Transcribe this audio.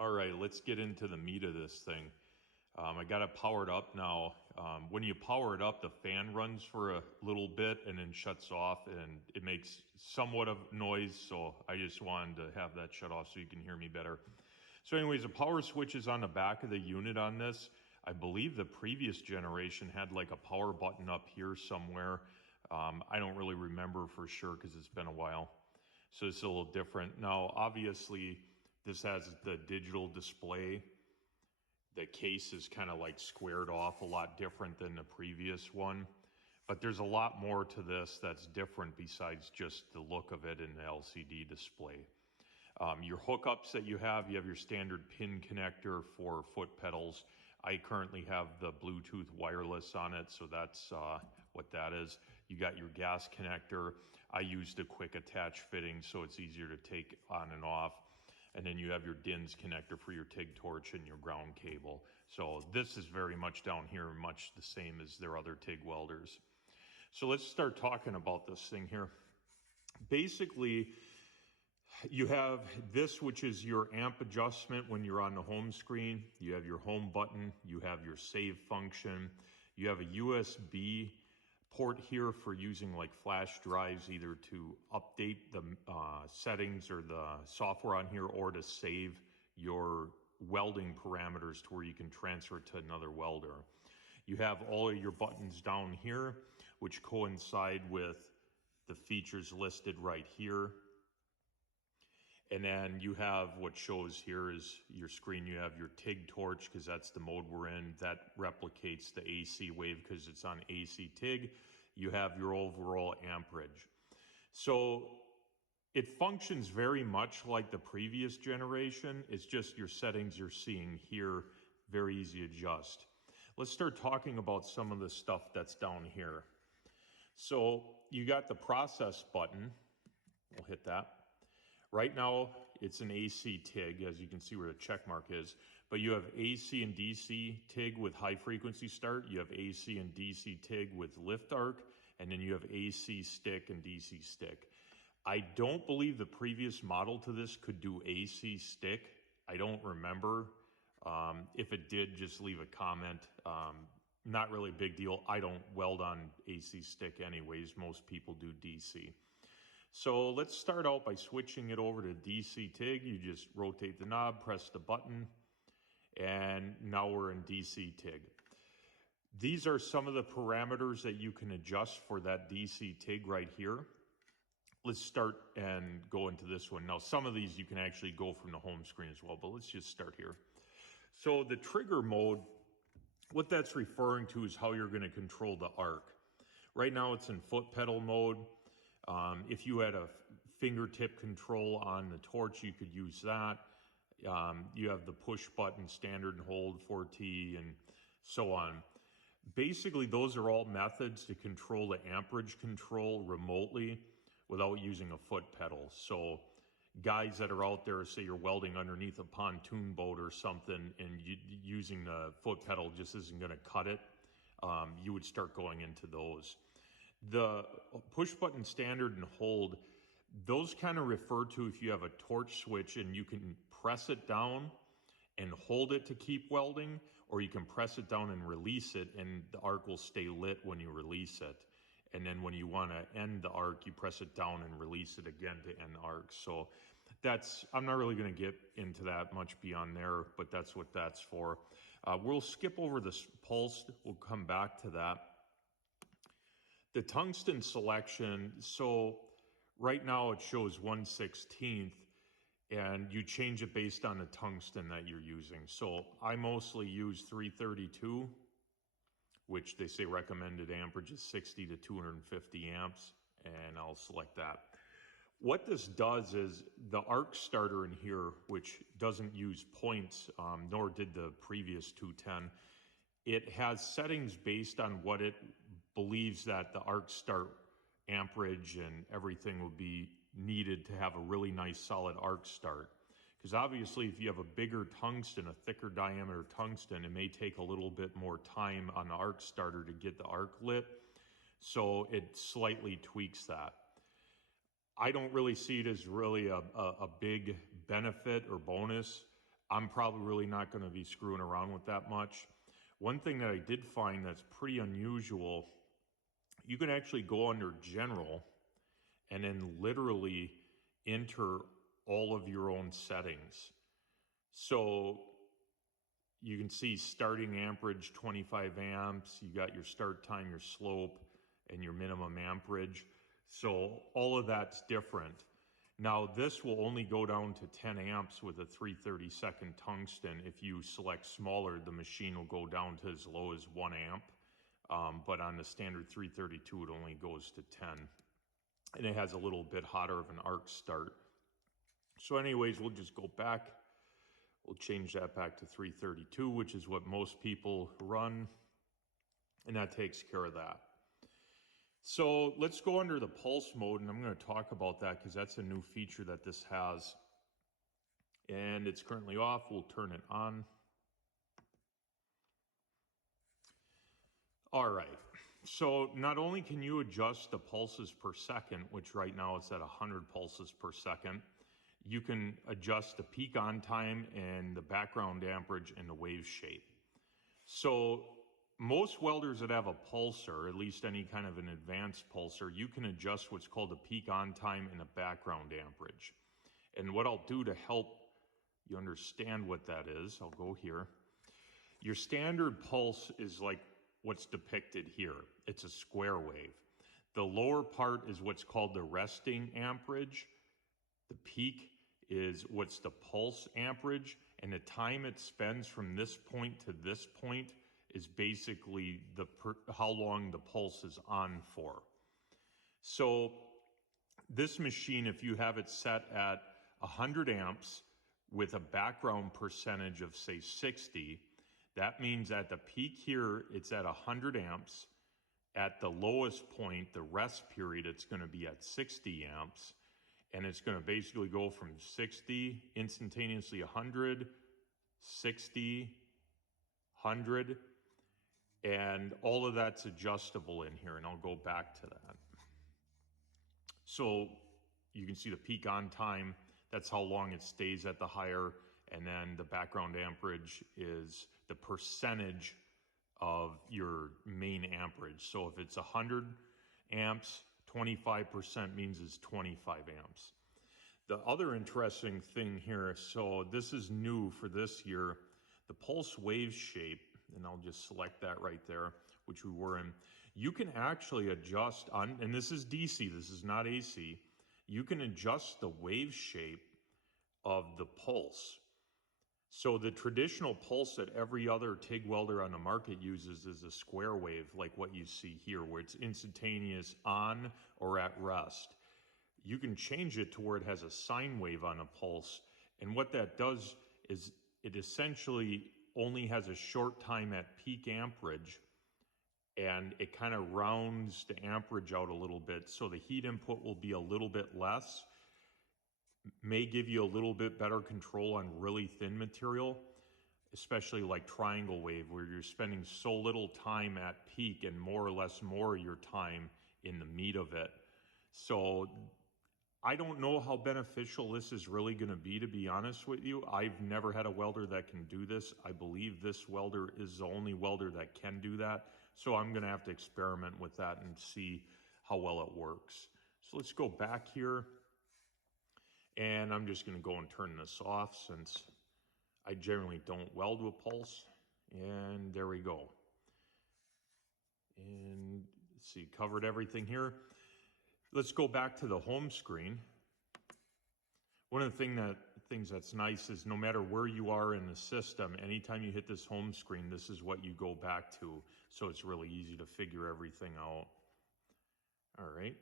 All right, let's get into the meat of this thing. I got it powered up now. When you power it up, the fan runs for a little bit and then shuts off, and it makes somewhat of noise, so I just wanted to have that shut off so you can hear me better. So anyways, the power switch is on the back of the unit on this. I believe the previous generation had like a power button up here somewhere. I don't really remember for sure because it's been a while. So it's a little different. Now, obviously, this has the digital display. The case is kind of like squared off, a lot different than the previous one. But there's a lot more to this that's different besides just the look of it in the LCD display. Your hookups that you have your standard pin connector for foot pedals. I currently have the Bluetooth wireless on it, so that's what that is. You got your gas connector. I use the quick attach fitting, so it's easier to take on and off. And then you have your DINS connector for your TIG torch and your ground cable. So this is very much down here, much the same as their other TIG welders. So let's start talking about this thing here. Basically, you have this, which is your amp adjustment when you're on the home screen. You have your home button. You have your save function. You have a USB port here for using like flash drives, either to update the settings or the software on here, or to save your welding parameters to where you can transfer it to another welder. You have all of your buttons down here, which coincide with the features listed right here. And then you have what shows here is your screen. You have your TIG torch, because that's the mode we're in. That replicates the AC wave because it's on AC TIG. You have your overall amperage. So it functions very much like the previous generation. It's just your settings you're seeing here, very easy to adjust. Let's start talking about some of the stuff that's down here. So you got the process button. We'll hit that. Right now, it's an AC TIG, as you can see where the check mark is. But you have AC and DC TIG with high frequency start. You have AC and DC TIG with lift arc. And then you have AC stick and DC stick. I don't believe the previous model to this could do AC stick. I don't remember. If it did, just leave a comment. Not really a big deal. I don't weld on AC stick anyways. Most people do DC. So let's start out by switching it over to DC TIG. You just rotate the knob, press the button, and now we're in DC TIG. These are some of the parameters that you can adjust for that DC TIG right here. Let's start and go into this one. Now, some of these you can actually go from the home screen as well, but let's just start here. So the trigger mode, what that's referring to is how you're going to control the arc. Right now it's in foot pedal mode. If you had a fingertip control on the torch, you could use that. You have the push button, standard and hold, 4T, and so on. Basically, those are all methods to control the amperage control remotely without using a foot pedal. So guys that are out there, say you're welding underneath a pontoon boat or something, and using the foot pedal just isn't going to cut it, you would start going into those. The push button, standard and hold, those kind of refer to if you have a torch switch and you can press it down and hold it to keep welding, or you can press it down and release it and the arc will stay lit when you release it. And then when you want to end the arc, you press it down and release it again to end the arc. So I'm not really going to get into that much beyond there, but that's what that's for. We'll skip over this pulse. We'll come back to that. The Tungsten Selection, so right now it shows 1/16, and you change it based on the tungsten that you're using. So I mostly use 332, which they say recommended amperage is 60 to 250 amps, and I'll select that. What this does is the arc starter in here, which doesn't use points, nor did the previous 210, it has settings based on what it believes that the arc start amperage and everything will be needed to have a really nice solid arc start. Because obviously if you have a bigger tungsten, a thicker diameter tungsten, it may take a little bit more time on the arc starter to get the arc lit. So it slightly tweaks that. I don't really see it as really a big benefit or bonus. I'm probably really not going to be screwing around with that much. One thing that I did find that's pretty unusual, you can actually go under general and then literally enter all of your own settings. So you can see starting amperage 25 amps, you got your start time, your slope, and your minimum amperage. So all of that's different. Now this will only go down to 10 amps with a 3/32 tungsten. If you select smaller, the machine will go down to as low as 1 amp. But on the standard 332, it only goes to 10. And it has a little bit hotter of an arc start. So anyways, we'll just go back. We'll change that back to 332, which is what most people run. And that takes care of that. So let's go under the pulse mode, and I'm going to talk about that because that's a new feature that this has. And it's currently off. We'll turn it on. All right. So not only can you adjust the pulses per second, which right now it's at 100 pulses per second, you can adjust the peak on time and the background amperage and the wave shape. So most welders that have a pulser, at least any kind of an advanced pulser, you can adjust what's called a peak on time and a background amperage. And what I'll do to help you understand what that is, I'll go here. Your standard pulse is like what's depicted here. It's a square wave. The lower part is what's called the resting amperage. The peak is what's the pulse amperage, and the time it spends from this point to this point is basically how long the pulse is on for. So this machine, if you have it set at 100 amps with a background percentage of say 60, that means at the peak here, it's at 100 amps. At the lowest point, the rest period, it's going to be at 60 amps. And it's going to basically go from 60, instantaneously 100, 60, 100. And all of that's adjustable in here, and I'll go back to that. So you can see the peak on time, that's how long it stays at the higher, and then the background amperage is the percentage of your main amperage. So if it's 100 amps, 25% means it's 25 amps. The other interesting thing here, so this is new for this year, the pulse wave shape, and I'll just select that right there, which we were in. You can actually adjust on, and this is DC, this is not AC, you can adjust the wave shape of the pulse. So the traditional pulse that every other TIG welder on the market uses is a square wave, like what you see here, where it's instantaneous on or at rest. You can change it to where it has a sine wave on a pulse, and what that does is it essentially only has a short time at peak amperage, and it kind of rounds the amperage out a little bit, so the heat input will be a little bit less, may give you a little bit better control on really thin material, especially like triangle wave, where you're spending so little time at peak and more or less more of your time in the meat of it. So I don't know how beneficial this is really going to be honest with you. I've never had a welder that can do this. I believe this welder is the only welder that can do that. So I'm going to have to experiment with that and see how well it works. So let's go back here. And I'm just going to go and turn this off since I generally don't weld with pulse. And there we go. And let's see, covered everything here. Let's go back to the home screen. One of the things that's nice is no matter where you are in the system, anytime you hit this home screen, this is what you go back to. So it's really easy to figure everything out. All right.